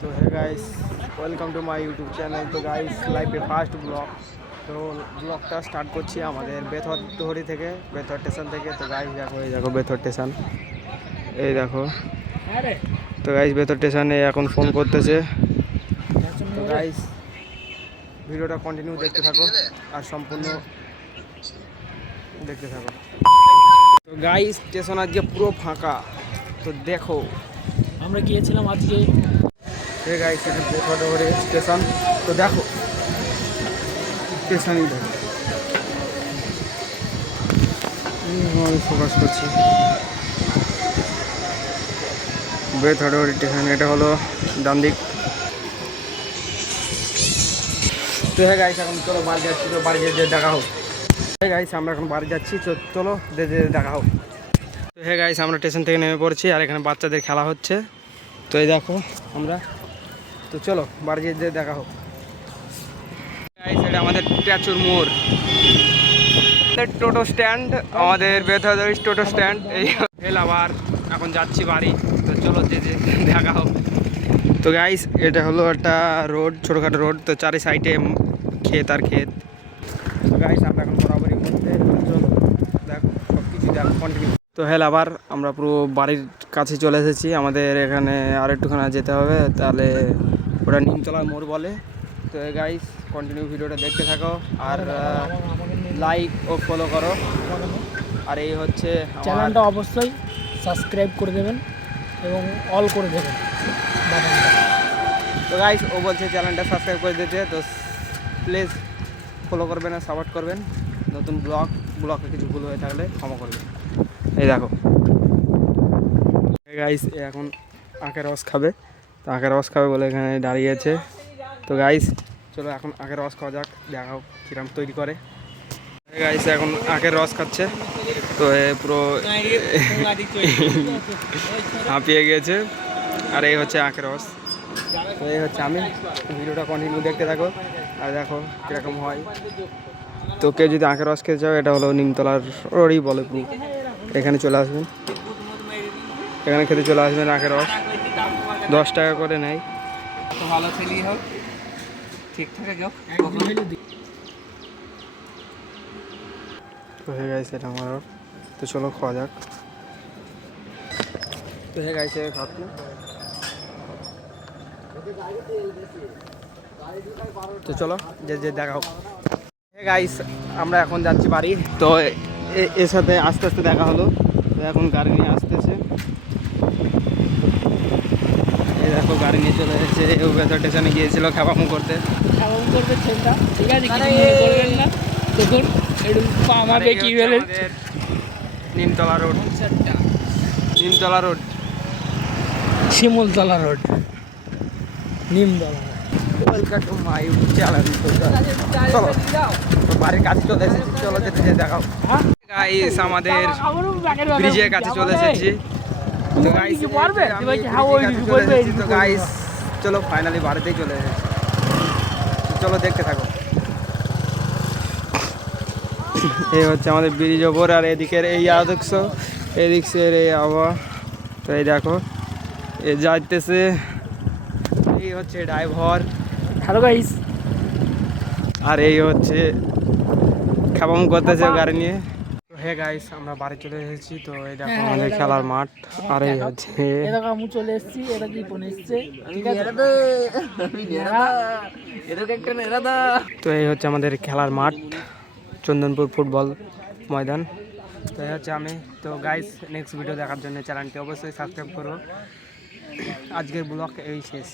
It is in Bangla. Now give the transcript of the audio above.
তো hey guys welcome to my YouTube channel তো গাইস লাইফে ফার্স্ট ব্লগ তো ব্লগটা স্টার্ট করছি আমাদের বেথর দহরি থেকে বেথর স্টেশন থেকে। তো গাইস দেখো, এই দেখো বেথর স্টেশন এই দেখো। তো গাইস বেথর স্টেশনে এখন ফোন করতেছে। তো গাইস ভিডিওটা কন্টিনিউ দেখতে থাকো আর সম্পূর্ণ দেখতে থাকো। তো গাইস স্টেশন আজকে পুরো ফাঁকা। তো দেখো। আমরা গিয়েছিলাম আজকে হে গাইস এটা স্টেশন তো দেখো স্টেশনই দেখো। ফোকাস করছি। বেথর স্টেশন এটা হলো ডান দিক তো হ্যাঁ গাইস এখন চলো বাড়ি যাচ্ছি, তো বাড়ি যেতে দেখা হোক। হ্যাঁ গাইস আমরা এখন বাড়ি যাচ্ছি চলো দে দেখা হোক। তো হ্যাঁ গাইস আমরা স্টেশন থেকে নেমে পড়ছি, আর এখানে বাচ্চাদের খেলা হচ্ছে। তো এই দেখো, আমরা তো চলো, বাড়ি যেতে দেখা হোক। আমাদের ট্যাচুর মোড়। টোটো স্ট্যান্ড আমাদের বেথাদারি টোটো স্ট্যান্ড এই ফেল আবার, এখন যাচ্ছি বাড়ি। তো চলো, যে যে দেখা হোক। তো গাইস এটা হলো একটা রোড ছোটোখাটো রোড তো চারি সাইডে ক্ষেত আর ক্ষেত। তো গাইস আমরা এখন বরাবরই মধ্যে চলো, দেখো সব কিছু দেখো কন্টিনিউ তো হেল আবার, আমরা পুরো বাড়ির কাছে চলে এসেছি। আমাদের এখানে আর একটুখানি যেতে হবে, তাহলে ওটা নিমতলা মোড় বলে। তো গাইস কন্টিনিউ ভিডিওটা দেখতে থাকো আর লাইক ও ফলো করো। আর এই হচ্ছে চ্যানেলটা অবশ্যই সাবস্ক্রাইব করে দেবেন এবং অল করে দেবেন। তো গাইস ও বলছে চ্যানেলটা সাবস্ক্রাইব করে দিতে। তো প্লিজ ফলো করবেন আর সাপোর্ট করবেন। নতুন ব্লগ ব্লগে কিছু ভুল হয়ে থাকলে ক্ষমা করবেন। এই দেখো। গাইস এখন আখের রস খাবে। আখের রস খাবে বলে এখানে দাঁড়িয়ে আছে। তো গাইস চলো এখন আখের রস খাওয়া যাক, দেখাও কিরম তৈরি করে। গাইস এখন আখের রস খাচ্ছে। তো পুরো হাঁপিয়ে গিয়েছে। আর এই হচ্ছে আখের রস তো এই হচ্ছে আমি। ভিডিওটা কন্টিনিউ দেখতে থাকো। আর দেখো কীরকম হয়। তো কেউ যদি আখের রস খেতে চাও, এটা হলো নিমতলার রোডই বলে এখানে চলে আসবেন। এখানে খেতে চলে আসবেন আখের রস দশ টাকা করে নেয়। ভালো ছেলে হোক ঠিক থাকে যাও তো হয়ে গেছে এটা আমার তো চলো খাওয়া যাক। তো হয়ে গেছে খাচ্ছি তো চলো যে যে দেখা হোক। গাইস আমরা এখন যাচ্ছি বাড়ি। তো এর সাথে আস্তে আস্তে দেখা হলো। তো এখন গাড়ি নিয়ে আসতেছে এই দেখো গাড়ি নিয়ে চলে এসেছে ও স্টেশনে গিয়েছিল খাবামু করতে। এমন করবে ছেলেটা। ঠিক আছে কিছু মনে করবেন না। দেখুন একটু আমাকে এই কি হচ্ছে Nimtala road. Nimtala road. Shimultala road. Nimtala welcome to my channel চলো। বাড়ির কাছে চলে এসেছি চলো যেতে যেতে দেখাও। গাইস আমাদের ব্রিজের কাছে চলে এসেছি। তো গাইস চলো ফাইনালি বাড়িতেই চলে এসেছি। চলো দেখতে থাকো। এই হচ্ছে আমাদের ব্রিজ ওপর আর এদিকের এই আদর্শ এদিকের এই আবহাওয়া তো এই দেখো এ যাইতেছে। এই হচ্ছে ড্রাইভার। হ্যালো গাইস আর এই হচ্ছে খাবাম করতেছে গাড়ি নিয়ে। হে গাইস আমরা বাড়ি চলে এসেছি তো এই দেখো হ্যাঁ, আমাদের খেলার মাঠ আর এই হচ্ছে এটা আমি চলে এসেছি এটা কি ফোন এসছে? ঠিক আছে। তো এই হচ্ছে আমাদের খেলার মাঠ চন্দনপুর ফুটবল ময়দান। তো এই হচ্ছে আমি। তো গাইস নেক্সট ভিডিও দেখার জন্য চ্যানেলটি অবশ্যই সাবস্ক্রাইব করো। আজকের ব্লগ এই শেষ।